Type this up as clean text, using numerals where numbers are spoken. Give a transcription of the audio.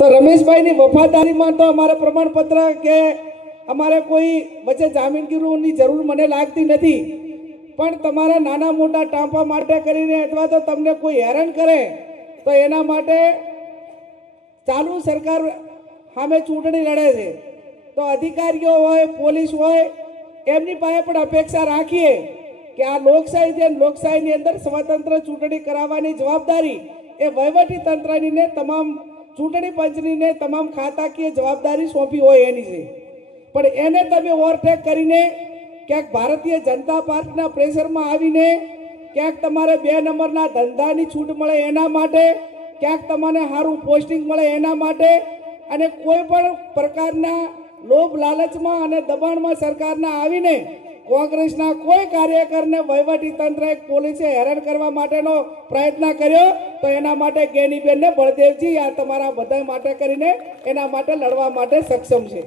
તો રમેશભાઈની વફાદારીમાં તો અમારે પ્રમાણપત્ર કે અમારે કોઈ વચ્ચે જામીનગીરીની જરૂર મને લાગતી નથી, પણ તમારા નાના મોટા ટાંપા માટે કરીને અથવા તો તમને કોઈ હેરાન કરે તો એના માટે ચાલુ સરકાર સામે ચૂંટણી લડે છે તો અધિકારીઓ હોય, પોલીસ હોય, એમની પાસે પણ અપેક્ષા રાખીએ કે આ લોકશાહી છે, લોકશાહીની અંદર સ્વતંત્ર ચૂંટણી કરાવવાની જવાબદારી એ વહીવટી તંત્રની તમામ ચૂંટણી પંચની તમામ ખાતાકીય જવાબદારી સોંપી હોય એની છે, પણ એને તમે ઓવરટેક કરીને ક્યાંક ભારતીય જનતા પાર્ટીના પ્રેશરમાં આવીને ક્યાંક તમારે 2 નંબરના ધંધાની છૂટ મળે એના માટે, ક્યાંક તમને સારું પોસ્ટિંગ મળે એના માટે, અને કોઈ પણ પ્રકારના લોભ લાલચમાં અને દબાણમાં સરકારના આવીને કોંગ્રેસના કોઈ કાર્યકરને વહીવટી તંત્ર પોલીસે હેરાન કરવા માટેનો પ્રયત્ન કર્યો તો એના માટે ગેનીબેનને બળદેવજી આ તમારા બધા માટે કરીને એના માટે લડવા માટે સક્ષમ છે।